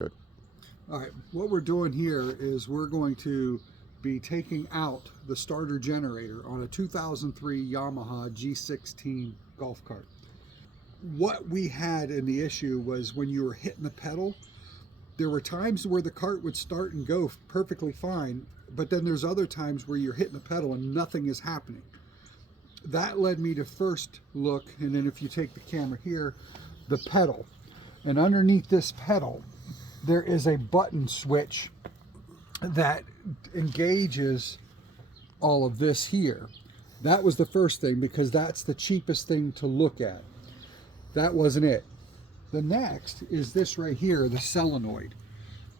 Good. All right, what we're doing here is we're going to be taking out the starter generator on a 2003 Yamaha G16 golf cart. What we had in the issue was when you were hitting the pedal, there were times where the cart would start and go perfectly fine, but then there's other times where you're hitting the pedal and nothing is happening. That led me to first look, and then if you take the camera here, the pedal. And underneath this pedal, there is a button switch that engages all of this here. That was the first thing because that's the cheapest thing to look at. That wasn't it. The next is this right here, the solenoid.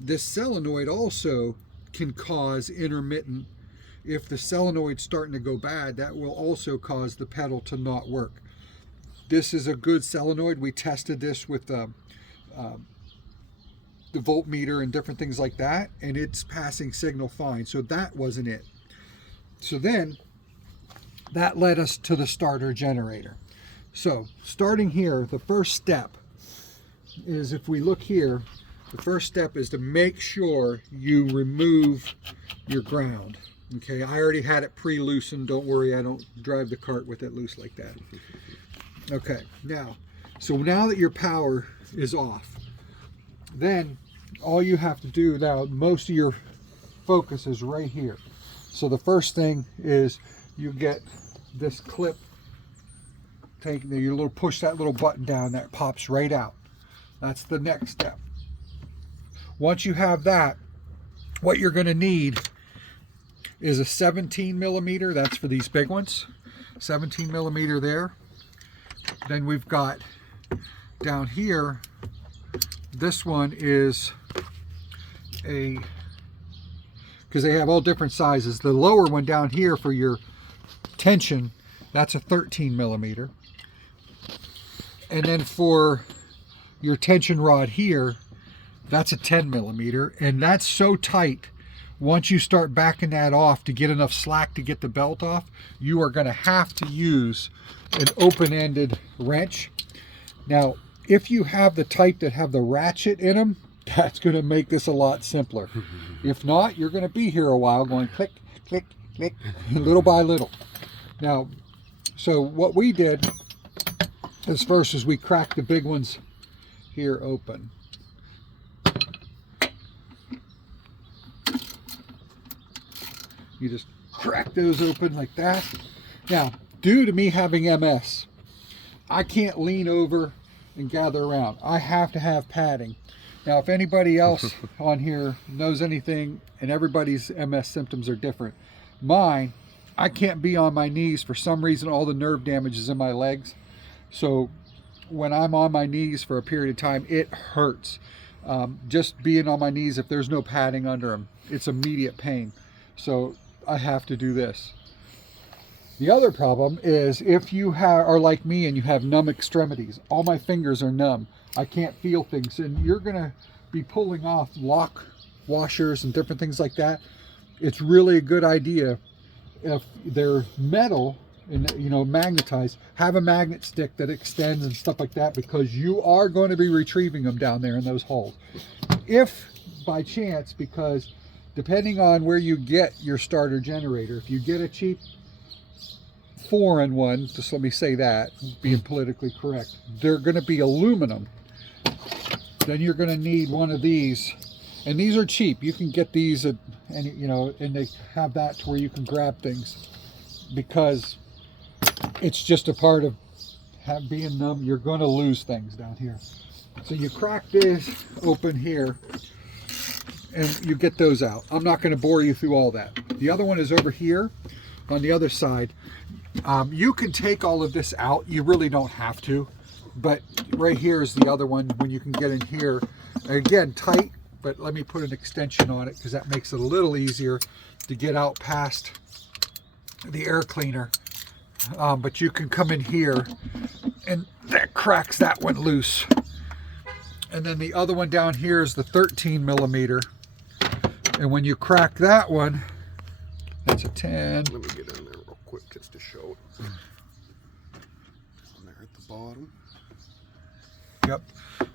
This solenoid also can cause intermittent. If the solenoid's starting to go bad, that will also cause the pedal to not work. This is a good solenoid. We tested this with the voltmeter and different things like that, and it's passing signal fine. So that wasn't it. So then that led us to the starter generator. So starting here, the first step is, if we look here, the first step is to make sure you remove your ground. Okay, I already had it pre-loosened. Don't worry, I don't drive the cart with it loose like that. Okay, so now that your power is off, then all you have to do now, most of your focus is right here. So the first thing is you get this clip, you push that little button down, that pops right out. That's the next step. Once you have that, what you're going to need is a 17 millimeter. That's for these big ones. 17 millimeter there. Then we've got down here, this one is because they have all different sizes. The lower one down here for your tension, that's a 13 millimeter. And then for your tension rod here, that's a 10 millimeter. And that's so tight, once you start backing that off to get enough slack to get the belt off, you are going to have to use an open-ended wrench. Now, if you have the type that have the ratchet in them, that's going to make this a lot simpler. If not, you're going to be here a while going click, click, click, little by little. Now, so what we did is first is we cracked the big ones here open. You just crack those open like that. Now, due to me having MS, I can't lean over and gather around. I have to have padding. Now, if anybody else on here knows anything, and everybody's MS symptoms are different, mine, I can't be on my knees. For some reason, all the nerve damage is in my legs. So when I'm on my knees for a period of time, it hurts. Just being on my knees, if there's no padding under them, it's immediate pain. So I have to do this. The other problem is if you are like me and you have numb extremities, all my fingers are numb. I can't feel things, and you're going to be pulling off lock washers and different things like that. It's really a good idea, if they're metal and magnetized, have a magnet stick that extends and stuff like that, because you are going to be retrieving them down there in those holes. If by chance, because depending on where you get your starter generator, if you get a cheap foreign one, just let me say that, being politically correct, they're going to be aluminum. Then you're going to need one of these, and these are cheap. You can get these at and they have that to where you can grab things, because it's just a part of being numb. You're going to lose things down here. So you crack this open here and you get those out. I'm not going to bore you through all that. The other one is over here on the other side. You can take all of this out. You really don't have to, but right here is the other one when you can get in here. Again, tight, but let me put an extension on it because that makes it a little easier to get out past the air cleaner. But you can come in here and that cracks that one loose. And then the other one down here is the 13 millimeter. And when you crack that one, that's a 10. Let me get in there real quick just to show it. Down there at the bottom. Yep.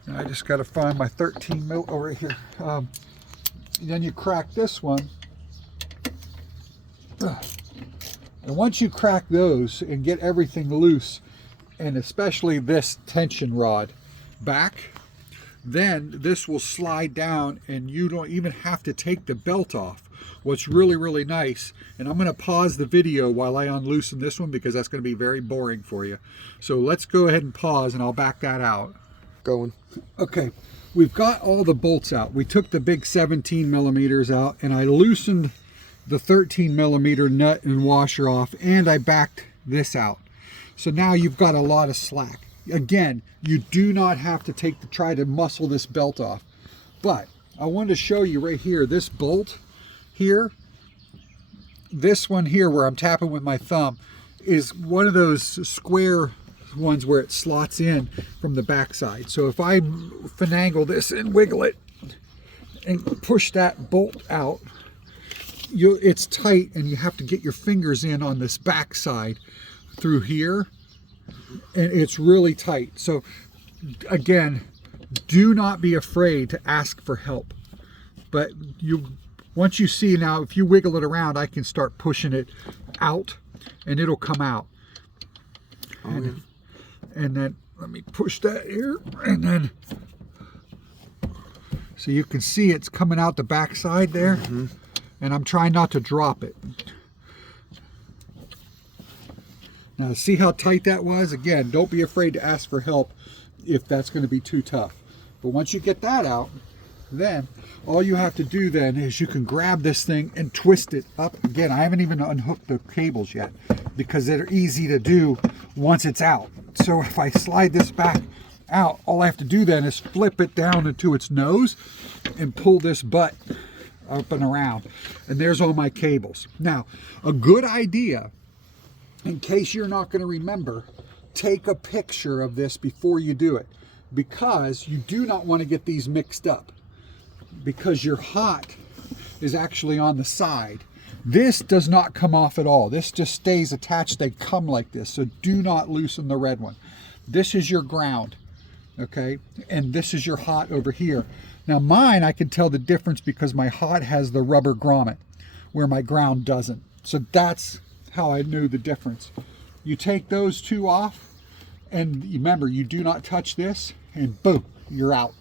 And I just got to find my 13 mil over here. Then you crack this one. And once you crack those and get everything loose, and especially this tension rod back, then this will slide down and you don't even have to take the belt off. What's really, really nice, and I'm going to pause the video while I unloosen this one because that's going to be very boring for you. So let's go ahead and pause and I'll back that out. Going. Okay, we've got all the bolts out. We took the big 17 millimeters out and I loosened the 13 millimeter nut and washer off, and I backed this out. So now you've got a lot of slack. Again, you do not have to try to muscle this belt off. But I wanted to show you right here, this bolt here, this one here where I'm tapping with my thumb is one of those square ones where it slots in from the backside. So if I finagle this and wiggle it and push that bolt out, it's tight and you have to get your fingers in on this backside through here, and it's really tight. So again, do not be afraid to ask for help. But once you see now, if you wiggle it around, I can start pushing it out and it'll come out. And then let me push that here, and then so you can see it's coming out the backside there. And I'm trying not to drop it. Now see how tight that was? Again, don't be afraid to ask for help if that's going to be too tough. But once you get that out, then all you have to do then is you can grab this thing and twist it up. Again, I haven't even unhooked the cables yet because they're easy to do once it's out. So if I slide this back out, all I have to do then is flip it down into its nose and pull this butt up and around, and there's all my cables. Now, a good idea, in case you're not going to remember, take a picture of this before you do it, because you do not want to get these mixed up, because your hot is actually on the side. This does not come off at all. This just stays attached. They come like this, so do not loosen the red one. This is your ground, okay, and this is your hot over here. Now mine, I can tell the difference because my hot has the rubber grommet where my ground doesn't. So that's how I knew the difference. You take those two off, and remember, you do not touch this, and boom, you're out.